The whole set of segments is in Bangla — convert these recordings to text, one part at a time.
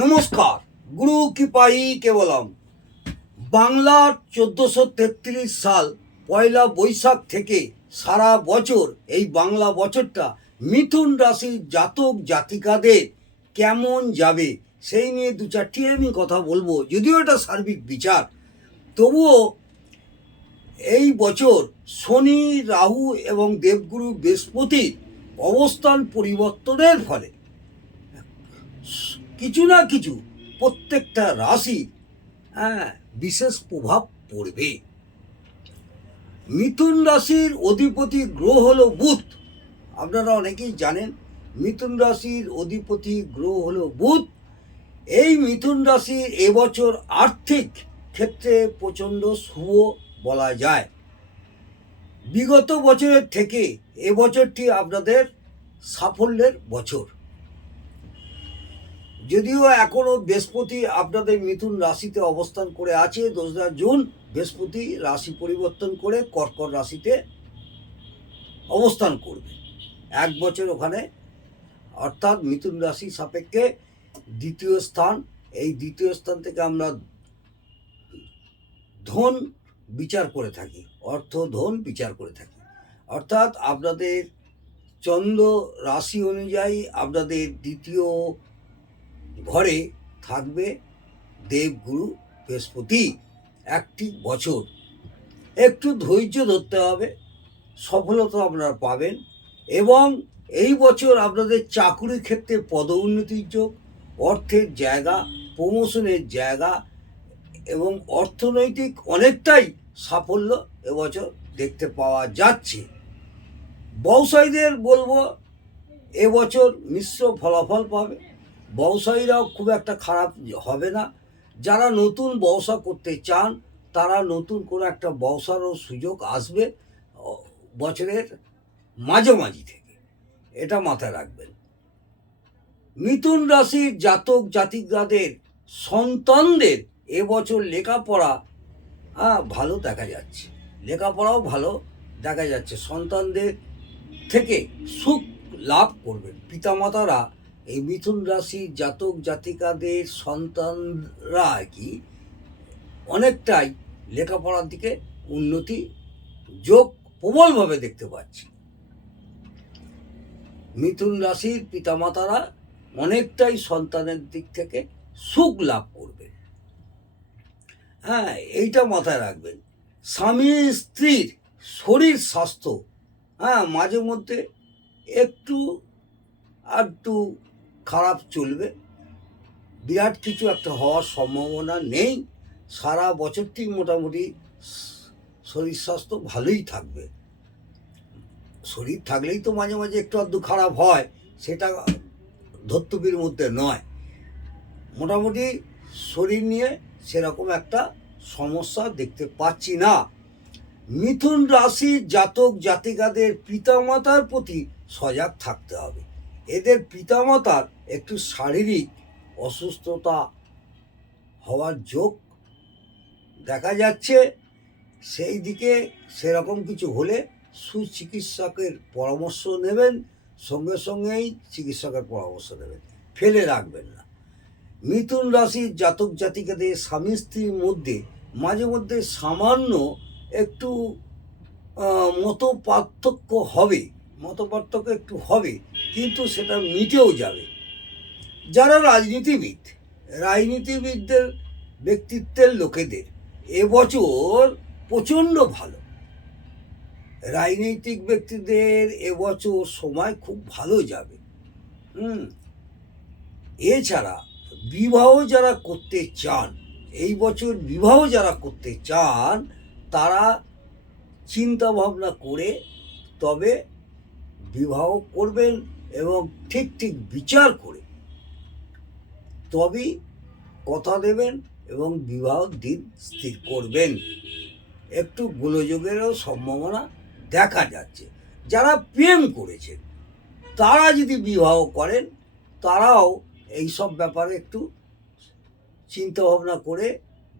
নমস্কার। গুরু কৃপাই কেবলম। বাংলার 1433 সাল পয়লা বৈশাখ থেকে সারা বছর এই বাংলা বছরটা মিথুন রাশির জাতক জাতিকাদের কেমন যাবে সেই নিয়ে দু চারটি আমি কথা বলবো, যদিও এটা সার্বিক বিচার। তবুও এই বছর শনি, রাহু এবং দেবগুরু বৃহস্পতির অবস্থান পরিবর্তনের ফলে কিছু না কিছু প্রত্যেকটা রাশি বিশেষ প্রভাব পড়বে। মিথুন রাশির অধিপতি গ্রহ হলো বুধ। আপনারা অনেকেই জানেন মিথুন রাশির অধিপতি গ্রহ হলো বুধ। এই মিথুন রাশির এবছর আর্থিক ক্ষেত্রে প্রচণ্ড শুভ বলা যায়। বিগত বছরের থেকে এবছরটি আপনাদের সাফল্যের বছর। যদিও এখনও বৃহস্পতি আপনাদের মিথুন রাশিতে অবস্থান করে আছে। 2রা জুন বৃহস্পতি রাশি পরিবর্তন করে কর্কট রাশিতে অবস্থান করবে। 1 বছর ওখানে, অর্থাৎ মিথুন রাশি সাপেক্ষে দ্বিতীয় স্থান। এই দ্বিতীয় স্থান থেকে আমরা ধন বিচার করে থাকি, অর্থ ধন বিচার করে থাকি। অর্থাৎ আপনাদের চন্দ্র রাশি অনুযায়ী আপনাদের দ্বিতীয় ঘরে থাকবে দেবগুরু বৃহস্পতি। একটি বছর একটু ধৈর্য ধরতে হবে, সফলতা আপনারা পাবেন। এবং এই বছর আপনাদের চাকুরি ক্ষেত্রে পদোন্নতির যোগ, অর্থের জায়গা, প্রমোশনের জায়গা এবং অর্থনৈতিক অনেকটাই সাফল্য এবছর দেখতে পাওয়া যাচ্ছে। ব্যবসায়ীদের বলবো এবছর মিশ্র ফলাফল পাবে। ব্যবসায়ীরাও খুব একটা খারাপ হবে না। যারা নতুন ব্যবসা করতে চান তারা নতুন কোনো একটা ব্যবসারও সুযোগ আসবে বছরের মাঝামাঝি থেকে, এটা মাথায় রাখবেন। মিথুন রাশির জাতক জাতিকাদের সন্তানদের এবছর লেখাপড়া ভালো দেখা যাচ্ছে, লেখাপড়াও ভালো দেখা যাচ্ছে। সন্তানদের থেকে সুখ লাভ করবেন। পিতামাতারা এই মিথুন রাশির জাতক জাতিকাদের সন্তানরা অনেকটাই লেখাপড়ার দিকে উন্নতি যোগ প্রবলভাবে দেখতে পাচ্ছি। মিথুন রাশির পিতামাতারা অনেকটাই সন্তানের দিক থেকে সুখ লাভ করবে। এইটা মাথায় রাখবেন। স্বামী স্ত্রীর শরীর স্বাস্থ্য মাঝে মধ্যে একটু আধটু খারাপ চলবে। বিরাট কিছু একটা হওয়ার সম্ভাবনা নেই। সারা বছরটি মোটামুটি শরীর স্বাস্থ্য ভালোই থাকবে। শরীর থাকলেই তো মাঝে মাঝে একটু আধটু খারাপ হয়, সেটা ধর্তব্যের মধ্যে নয়। মোটামুটি শরীর নিয়ে সেরকম একটা সমস্যা দেখতে পাচ্ছি না। মিথুন রাশির জাতক জাতিকাদের পিতামাতার প্রতি সজাগ থাকতে হবে। এদের পিতামাতার একটু শারীরিক অসুস্থতা হওয়ার যোগ দেখা যাচ্ছে। সেই দিকে সেরকম কিছু হলে সুচিকিৎসকের পরামর্শ নেবেন, সঙ্গে সঙ্গেই চিকিৎসকের পরামর্শ নেবেন, ফেলে রাখবেন না। মিথুন রাশির জাতক জাতিকাদের স্বামী স্ত্রীর মধ্যে মাঝে মধ্যে সামান্য একটু মত পার্থক্য একটু হবে, কিন্তু সেটা মিটেও যাবে। যারা রাজনীতিবিদদের ব্যক্তিত্বের লোকেদের এবছর প্রচণ্ড ভালো। রাজনৈতিক ব্যক্তিদের এবছর সময় খুব ভালো যাবে। এছাড়া বিবাহ যারা করতে চান, এই বছর বিবাহ যারা করতে চান তারা চিন্তা ভাবনা করে তবে বিবাহ করবেন এবং ঠিক বিচার করে তবেই কথা দেবেন এবং বিবাহ দিন স্থির করবেন। একটু গোলযোগেরও সম্ভাবনা দেখা যাচ্ছে। যারা প্রেম করেছেন তারা যদি বিবাহ করেন তারাও এই সব ব্যাপারে একটু চিন্তা ভাবনা করে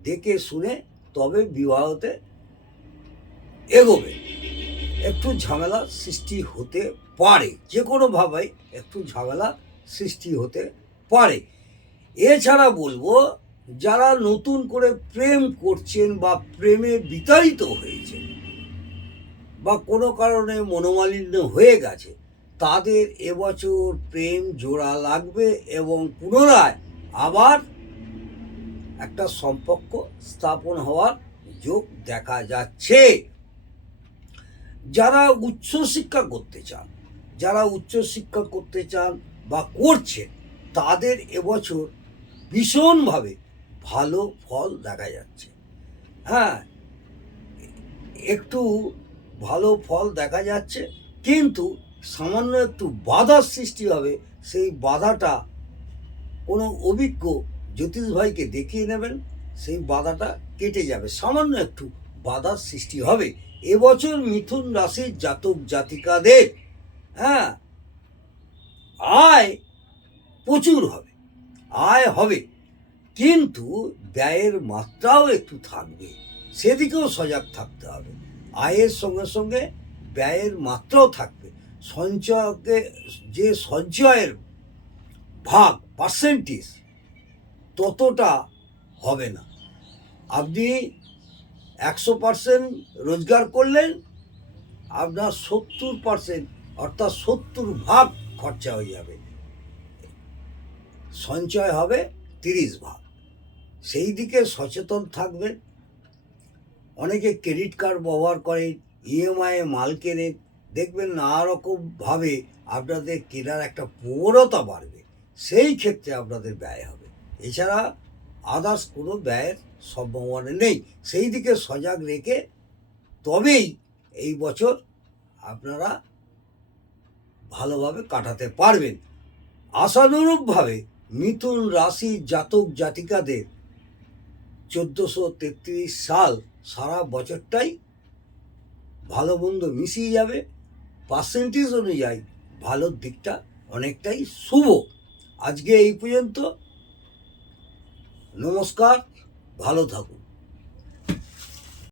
দেখে শুনে তবে বিবাহতে এগোবে। একটু ঝামেলা সৃষ্টি হতে পারে, যে কোনোভাবেই একটু ঝামেলা সৃষ্টি হতে পারে। এছাড়া বলবো, যারা নতুন করে প্রেম করছেন বা প্রেমে বিতাড়িত হয়েছেন বা কোনো কারণে মনোমালিন্য হয়ে গেছে, তাদের এবছর প্রেম জোড়া লাগবে এবং পুনরায় আবার একটা সম্পর্ক স্থাপন হওয়ার যোগ দেখা যাচ্ছে। যারা উচ্চশিক্ষা করতে চান বা করছেন, তাদের এবছর ভীষণভাবে ভালো ফল দেখা যাচ্ছে। হ্যাঁ, একটু ভালো ফল দেখা যাচ্ছে, কিন্তু সামান্য একটু বাধার সৃষ্টি হবে। সেই বাধাটা কোনো অভিজ্ঞ জ্যোতিষ ভাইকে দেখিয়ে নেবেন, সেই বাধাটা কেটে যাবে। সামান্য একটু বাধার সৃষ্টি হবে এবছর মিথুন রাশির জাতক জাতিকাদের। হ্যাঁ, আয় প্রচুর হবে, কিন্তু ব্যয়ের মাত্রাও একটু থাকবে, সেদিকেও সজাগ থাকতে হবে। আয়ের সঙ্গে সঙ্গে ব্যয়ের মাত্রাও থাকবে। সঞ্চয়কে, যে সঞ্চয়ের ভাগ পার্সেন্টেজ ততটা হবে না। আপনি 100% রোজগার করলেন, আপনার 70% অর্থাৎ 70 ভাগ খরচা হয়ে যাবে, সঞ্চয় হবে 30 ভাগ। সেই দিকে সচেতন থাকবেন। অনেকে ক্রেডিট কার্ড ব্যবহার করেন, ইএমআই মাল কেনেন, দেখবেন নানা রকমভাবে আপনাদের কেনার একটা প্রবণতা বাড়বে, সেই ক্ষেত্রে আপনাদের ব্যয় হবে। এছাড়া আদার্স কোনো ব্যয়ের সম্ভাবনা নেই। সেই দিকে সজাগ রেখে তবেই এই বছর আপনারা ভালোভাবে কাটাতে পারবেন। আশানুরূপভাবে মিথুন রাশির জাতক জাতিকাদের 1433 সাল সারা বছরটাই ভালো মন্দ মিশিয়ে যাবে। পার্সেন্টেজ অনুযায়ী ভালোর দিকটা অনেকটাই শুভ। আজকে এই পর্যন্ত। নমস্কার, ভালো থাকুন।